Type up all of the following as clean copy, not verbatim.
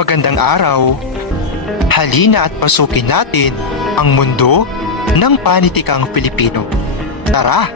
Magandang araw! Halina at pasukin natin ang mundo ng panitikang Pilipino. Tara!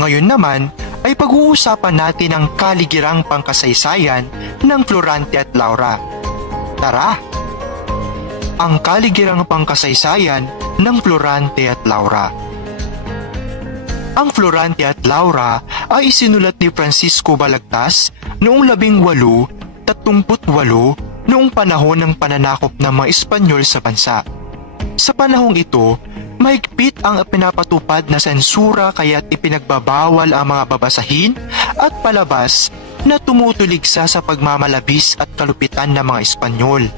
Ngayon naman ay pag-uusapan natin ang kaligirang pangkasaysayan ng Florante at Laura. Tara! Ang kaligirang pangkasaysayan ng Florante at Laura. Ang Florante at Laura ay isinulat ni Francisco Balagtas noong 1838 noong panahon ng pananakop ng mga Espanyol sa bansa. Sa panahong ito, mahigpit ang pinapatupad na sensura kaya't ipinagbabawal ang mga babasahin at palabas na tumutuligsa sa pagmamalabis at kalupitan ng mga Espanyol.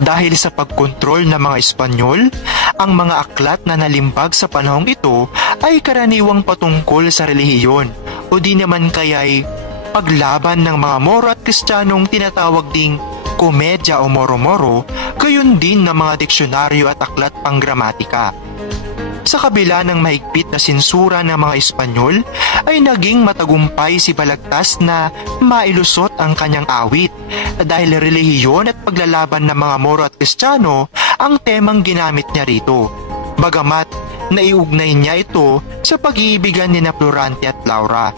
Dahil sa pagkontrol ng mga Espanyol, ang mga aklat na nalimbag sa panahong ito ay karaniwang patungkol sa relihiyon o di naman kaya'y paglaban ng mga Moro at Kristiyanong tinatawag ding komedya o moro-moro, gayon din ng mga diksyonaryo at aklat panggramatika. Sa kabila ng mahigpit na sensura ng mga Espanyol, ay naging matagumpay si Balagtas na mailusot ang kanyang awit dahil relihiyon at paglalaban ng mga Moro at Kristiyano ang temang ginamit niya rito. Bagamat naiugnay niya ito sa pag-iibigan ni Florante at Laura.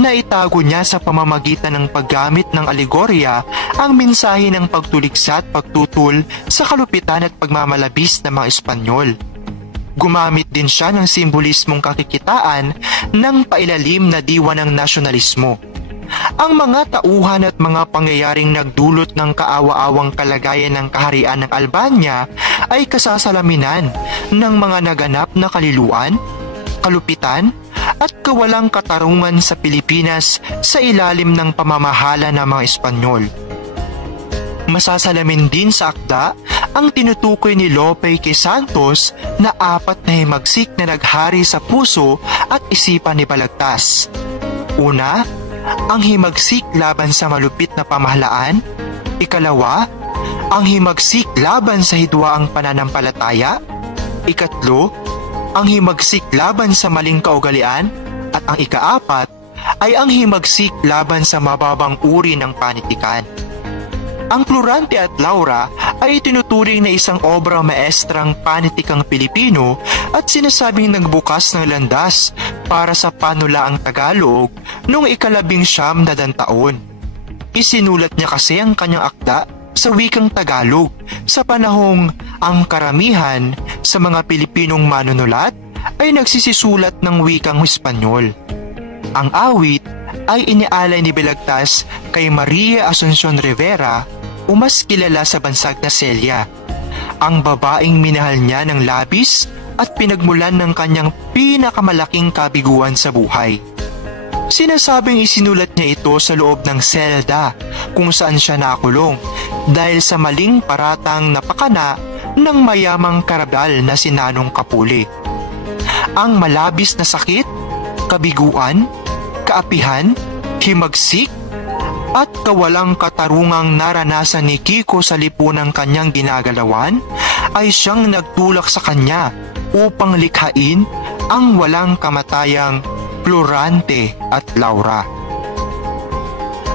Naitago niya sa pamamagitan ng paggamit ng alegorya ang mensahe ng pagtuligsa at pagtutol sa kalupitan at pagmamalabis ng mga Espanyol. Gumamit din siya ng simbolismong kakikitaan ng pailalim na diwa ng nasyonalismo. Ang mga tauhan at mga pangyayaring nagdulot ng kaawa-awang kalagayan ng kaharian ng Albania ay kasasalaminan ng mga naganap na kaliluan, kalupitan, at kawalang katarungan sa Pilipinas sa ilalim ng pamamahala ng mga Espanyol. Masasalamin din sa akda ang tinutukoy ni Lope kay Santos na 4 na himagsik na naghari sa puso at isipan ni Balagtas. Una, ang himagsik laban sa malupit na pamahalaan. Ikalawa, ang himagsik laban sa hidwaang pananampalataya. Ikatlo, ang himagsik laban sa maling kaugalian. At ang ika-4 ay ang himagsik laban sa mababang uri ng panitikan. Ang Florante at Laura ay tinuturing na isang obra maestrang panitikang Pilipino at sinasabing nagbukas ng landas para sa panulaang Tagalog noong 19 na taon. Isinulat niya kasi ang kanyang akda sa wikang Tagalog sa panahong ang karamihan sa mga Pilipinong manunulat ay nagsisisulat ng wikang Espanyol. Ang awit ay inialay ni Balagtas kay Maria Asuncion Rivera o mas kilala sa bansag na Celia, ang babaeng minahal niya ng labis at pinagmulan ng kanyang pinakamalaking kabiguan sa buhay. Sinasabing isinulat niya ito sa loob ng selda kung saan siya nakulong dahil sa maling paratang napakana ng mayamang karabal na si Nanong Kapuli. Ang malabis na sakit, kabiguan, kaapihan, himagsik, at kawalang katarungang naranasan ni Kiko sa lipunang kanyang ginagalawan ay siyang nagtulak sa kanya upang likhain ang walang kamatayang Florante at Laura.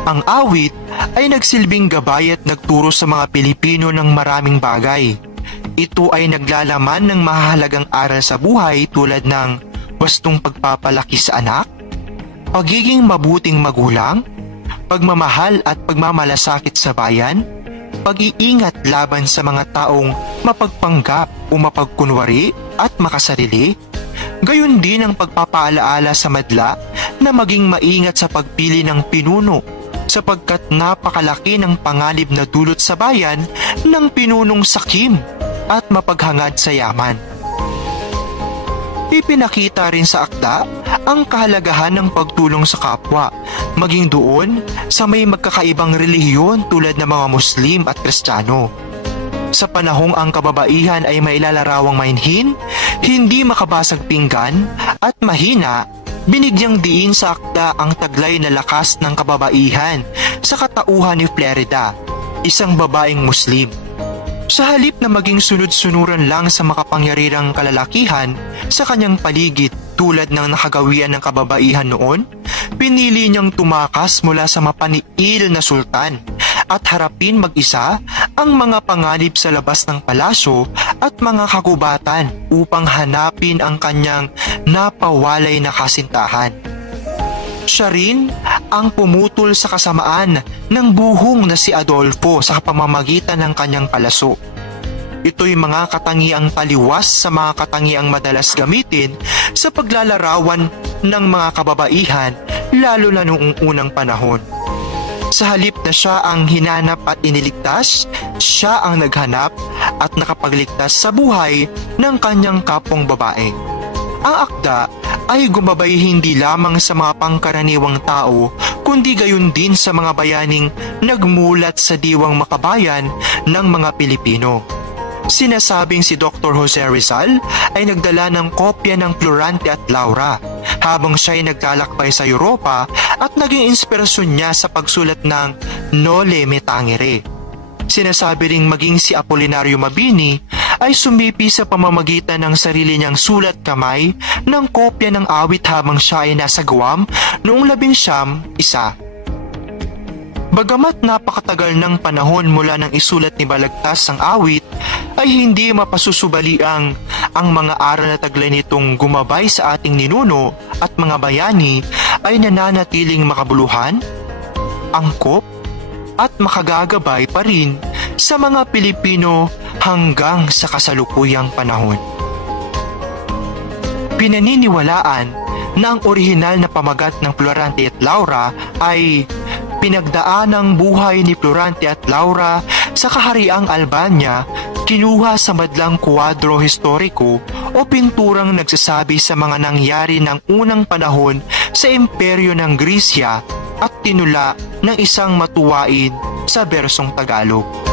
Ang awit ay nagsilbing gabay at nagturo sa mga Pilipino ng maraming bagay. Ito ay naglalaman ng mahalagang aral sa buhay tulad ng wastong pagpapalaki sa anak, pagiging mabuting magulang, pagmamahal at pagmamalasakit sa bayan, pag-iingat laban sa mga taong mapagpanggap o mapagkunwari at makasarili, gayon din ang pagpapaalaala sa madla na maging maingat sa pagpili ng pinuno sapagkat napakalaki ng panganib na dulot sa bayan ng pinunong sakim at mapaghangad sa yaman. Ipinakita rin sa akda ang kahalagahan ng pagtulong sa kapwa, maging doon sa may magkakaibang relihiyon tulad ng mga Muslim at Kristiyano. Sa panahong ang kababaihan ay mailalarawang mainhin, hindi makabasag pinggan at mahina, binigyang diin sa akda ang taglay na lakas ng kababaihan sa katauhan ni Flerida, isang babaeng Muslim. Sa halip na maging sunod-sunuran lang sa makapangyarihang kalalakihan sa kanyang paligid tulad ng nakagawian ng kababaihan noon, pinili niyang tumakas mula sa mapaniil na sultan at harapin mag-isa ang mga panganib sa labas ng palasyo at mga kagubatan upang hanapin ang kanyang napawalay na kasintahan. Siya rin ang pumutol sa kasamaan ng buhong na si Adolfo sa pamamagitan ng kanyang palaso. Ito'y mga katangiang taliwas sa mga katangiang madalas gamitin sa paglalarawan ng mga kababaihan lalo na noong unang panahon. Sa halip na siya ang hinanap at iniligtas, siya ang naghanap at nakapagligtas sa buhay ng kanyang kapwang babae. Ang akda ay gumabay hindi lamang sa mga pangkaraniwang tao, kundi gayon din sa mga bayaning nagmulat sa diwang makabayan ng mga Pilipino. Sinasabing si Dr. Jose Rizal ay nagdala ng kopya ng Florante at Laura habang siya ay naglalakbay sa Europa at naging inspirasyon niya sa pagsulat ng Noli Me Tangere. Sinasabi ring maging si Apolinario Mabini ay sumipi sa pamamagitan ng sarili niyang sulat kamay ng kopya ng awit habang siya ay nasa Guam noong 1901. Bagamat napakatagal ng panahon mula nang isulat ni Balagtas ang awit, ay hindi mapasusubali ang mga aral na taglay nitong gumabay sa ating ninuno at mga bayani ay nananatiling makabuluhan, angkop, at makagagabay pa rin sa mga Pilipino hanggang sa kasalukuyang panahon. Pinaniniwalaan na ang orihinal na pamagat ng Florante at Laura ay pinagdaan ng buhay ni Florante at Laura sa kahariang Albania, kinuha sa madlang kuwadro historiko o pinturang nagsasabi sa mga nangyari ng unang panahon sa imperyo ng Grisya at tinula ng isang matuwain sa bersong Tagalog.